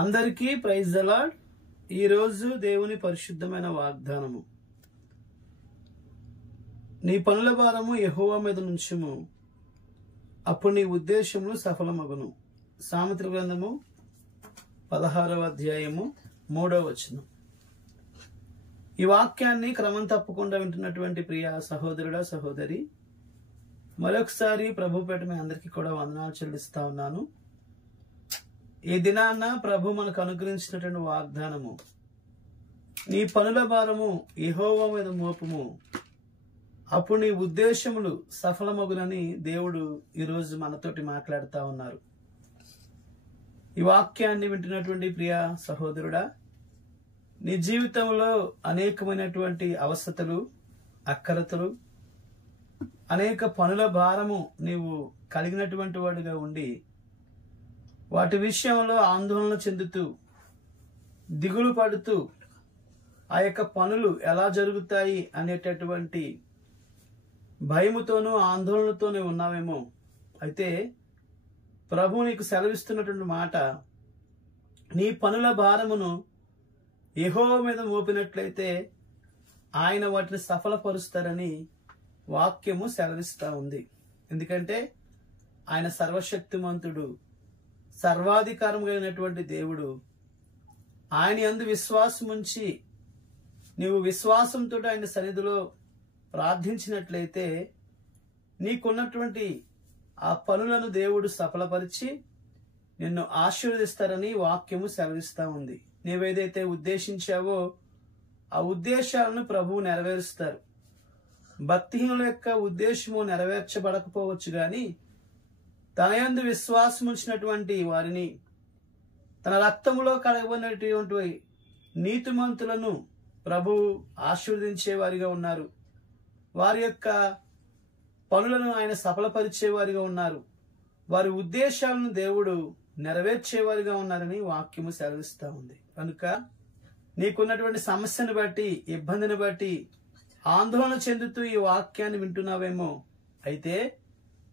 అందరికీ praise the lord. ఈరోజు దేవుని పరిశుద్ధమైన వాగ్దానము. నీ పనుల భారము యెహోవా మీద నుంచుము, అప్పుడు నీ ఉద్దేశములు సఫలమగును. సామెతల గ్రంథము 16వ అధ్యాయము 3వ వచనం. ఈ వాక్యాన్ని క్రమం తప్పకుండా వింటున్నటువంటి ప్రియ సహోదరుడా సహోదరి, మరొకసారి ప్రభుపేట మీ అందరికీ కూడా వందనాలు చెల్లిస్తా ఉన్నాను. ఈ దినాన్న ప్రభు మనకు అనుగ్రహించినటువంటి వాగ్దానము, నీ పనుల భారము యెహోవా మీద మోపుము, అప్పుడు నీ ఉద్దేశములు సఫలమగునని దేవుడు ఈరోజు మనతోటి మాట్లాడుతూ ఉన్నారు. ఈ వాక్యాన్ని వింటున్నటువంటి ప్రియ సహోదరుడా, నీ జీవితంలో అనేకమైనటువంటి అవసరతలు, అక్కరతలు, అనేక పనుల భారము నీవు కలిగినటువంటి వాడిగా ఉండి వాటి విషయంలో ఆందోళన చెందుతూ దిగులు పడుతూ ఆ యొక్క పనులు ఎలా జరుగుతాయి అనేటటువంటి భయముతోనూ ఆందోళనతోనే ఉన్నావేమో. అయితే ప్రభు నీకు సెలవిస్తున్నటువంటి మాట, నీ పనుల భారమును యెహోవా మీద మోపినట్లయితే ఆయన వాటిని సఫలపరుస్తారని వాక్యము సెలవిస్తా ఉంది. ఎందుకంటే ఆయన సర్వశక్తిమంతుడు, సర్వాధికారం కలిగినటువంటి దేవుడు. ఆయన యందు విశ్వాసం ఉంచి నీవు విశ్వాసంతో ఆయన సన్నిధిలో ప్రార్థించినట్లయితే నీకున్నటువంటి ఆ పనులను దేవుడు సఫలపరిచి నిన్ను ఆశీర్వదిస్తారని వాక్యము సెలవిస్తా ఉంది. నీవేదైతే ఉద్దేశించావో ఆ ఉద్దేశాలను ప్రభువు నెరవేరుస్తారు. భక్తిహీనుల యొక్క ఉద్దేశము నెరవేర్చబడకపోవచ్చు గాని తన యందు విశ్వాసం ఉంచినటువంటి వారిని, తన రక్తములో కడగబడినటువంటి నీతిమంతులను ప్రభువు ఆశీర్వదించే వారిగా ఉన్నారు. వారి యొక్క పనులను ఆయన సఫలపరిచేవారిగా ఉన్నారు. వారి ఉద్దేశాలను దేవుడు నెరవేర్చేవారిగా ఉన్నారని వాక్యము సెలవిస్తా ఉంది. కనుక నీకున్నటువంటి సమస్యను బట్టి, ఇబ్బందిని బట్టి ఆందోళన చెందుతూ ఈ వాక్యాన్ని వింటున్నావేమో. అయితే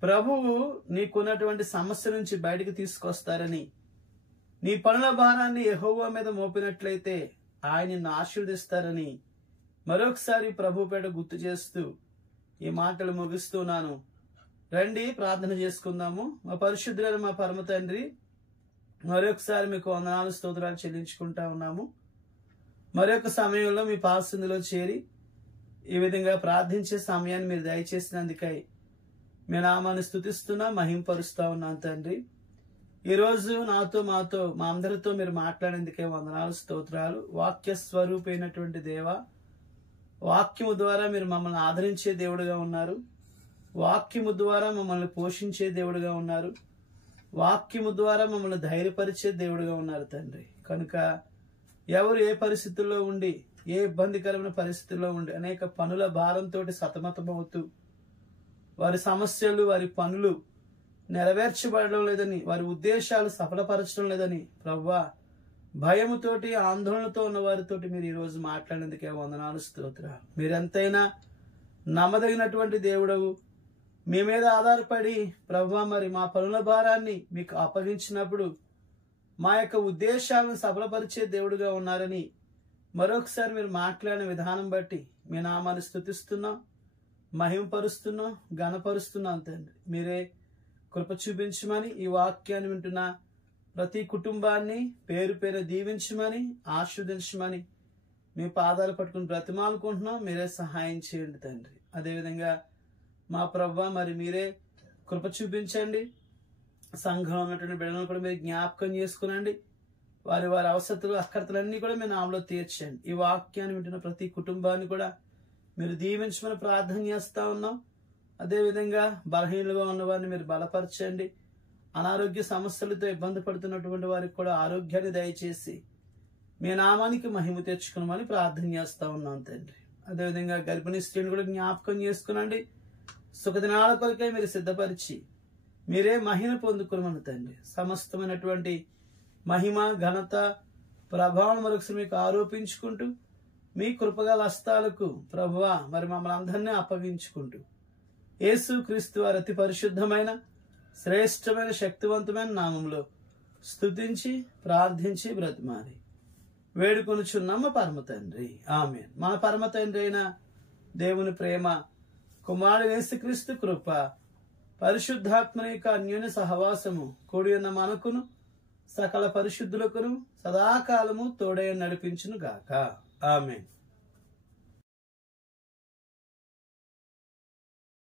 ప్రభువు నీకున్నటువంటి సమస్య నుంచి బయటికి తీసుకొస్తారని, నీ పనుల భారాన్ని యెహోవా మీద మోపినట్లయితే ఆయన నిన్ను ఆశీర్వదిస్తారని మరొకసారి ప్రభు పేట గుర్తు చేస్తూ ఈ మాటలు ముగిస్తున్నాను. రండి ప్రార్థన చేసుకుందాము. మా పరిశుద్ధులైన మా పరమ తండ్రి, మరొకసారి మీకు వందనాలు స్తోత్రాలు చెల్లించుకుంటా ఉన్నాము. మరొక సమయంలో మీ పాసందులో చేరి ఈ విధంగా ప్రార్థించే సమయాన్ని మీరు దయచేసినందుకై మీ నామాన్ని స్తుతిస్తున్నా, మహింపరుస్తా ఉన్నాను తండ్రి. ఈరోజు నాతో మాతో మా అందరితో మీరు మాట్లాడేందుకే వందనాలు స్తోత్రాలు. వాక్య స్వరూపైనటువంటి దేవ, వాక్యము ద్వారా మీరు మమ్మల్ని ఆదరించే దేవుడుగా ఉన్నారు. వాక్యము ద్వారా మమ్మల్ని పోషించే దేవుడుగా ఉన్నారు. వాక్యము ద్వారా మమ్మల్ని ధైర్యపరిచే దేవుడుగా ఉన్నారు తండ్రి. కనుక ఎవరు ఏ పరిస్థితుల్లో ఉండి, ఏ ఇబ్బందికరమైన పరిస్థితుల్లో ఉండి అనేక పనుల భారంతో సతమతమవుతూ వారి సమస్యలు, వారి పనులు నెరవేర్చబడడం లేదని, వారి ఉద్దేశాలు సఫలపరచడం లేదని ప్రభువా భయముతోటి ఆందోళనతో ఉన్న వారితోటి మీరు ఈరోజు మాట్లాడేందుకే వందనాలు స్తోత్రాలు. మీరెంతైనా నమ్మదగినటువంటి దేవుడవు. మీ మీద ఆధారపడి ప్రభువా మరి మా పనుల భారాన్ని మీకు అప్పగించినప్పుడు మా యొక్క ఉద్దేశాలను సఫలపరిచే దేవుడుగా ఉన్నారని మరొకసారి మీరు మాట్లాడిన విధానం బట్టి మీ నామాన్ని స్తుతిస్తున్నాం, మహిమపరుస్తున్నాం, ఘనపరుస్తున్నాం తండ్రి. మీరే కృప చూపించమని, ఈ వాక్యాన్ని వింటున్న ప్రతి కుటుంబాన్ని పేరు పేరు దీవించమని, ఆశీర్వదించమని మీ పాదాలు పట్టుకుని బ్రతిమాలుకుంటున్నాం. మీరే సహాయం చేయండి తండ్రి. అదేవిధంగా మా ప్రభువా మరి మీరే కృప చూపించండి. సంఘంలో ఉన్నటువంటి బిడ్డలను కూడా మీరు జ్ఞాపకం చేసుకునండి. వారి వారి అవసరతలు, అక్కర్తలన్నీ కూడా మీ నామలో తీర్చండి. ఈ వాక్యాన్ని వింటున్న ప్రతి కుటుంబాన్ని కూడా మీరు దీవించమని ప్రార్థన చేస్తా ఉన్నాం. అదేవిధంగా బలహీనులుగా ఉన్న వారిని మీరు బలపరచండి. అనారోగ్య సమస్యలతో ఇబ్బంది పడుతున్నటువంటి వారికి కూడా ఆరోగ్యాన్ని దయచేసి మీ నామానికి మహిమ తెచ్చుకున్నామని ప్రార్థన చేస్తా ఉన్నాం తండ్రి. అదేవిధంగా గర్భిణీ స్త్రీని కూడా జ్ఞాపకం చేసుకునండి. సుఖదినాల కొరకై మీరు సిద్ధపరిచి మీరే మహిమ పొందుకున్నామని తండ్రి. సమస్తమైనటువంటి మహిమ, ఘనత, ప్రభావం మరొకసారి మీకు ఆరోపించుకుంటూ మీ కృపగల హస్తాలకు ప్రభువా మరి మమ్మల్ని అందరినీ అప్పగించుకుంటూ యేసు క్రీస్తు వారి అతి పరిశుద్ధమైన శ్రేష్టమైన శక్తివంతమైన నామములో స్తుతించి ప్రార్థించి బ్రతిమాలి వేడుకొనుచున్నాము పరమ తండ్రి. ఆమేన్. మన పరమ తండ్రి అయిన దేవుని ప్రేమ, కుమారుడు యేసుక్రీస్తు కృప, పరిశుద్ధాత్మ యొక్క అన్యోన్య సహవాసము కూడి ఉన్న మనకును సకల పరిశుద్ధులకును సదాకాలము తోడై నడిపించును గాక. ఆమేన్.